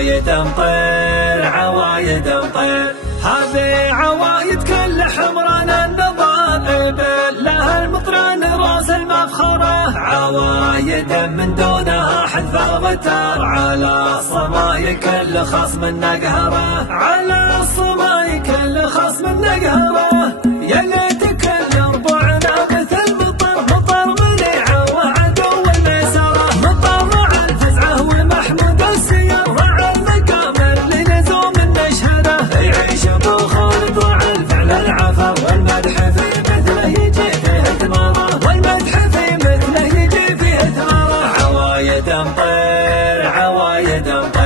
عوايد مطير عوايد مطير، هذه عوايد كل حمران النظام إبل لها المطران راس المفخرة، عوايد من دونها حذف الغتار، على الصماي كل خصم نقهره، على الصماي كل خصم نقهره، يا ليت كل ربعنا مثل مطر مطر منيعه وعدو الميسره، مطر مع الفزعه ومحمود السير رعى المقام لنزوم النشهره، يعيش ابو خالد رعى الفعل العفر، والمدح في مثله يجي فيه ثمره، والمدح في مثله يجي فيه ثمره، عوايد مطير عوايد مطير.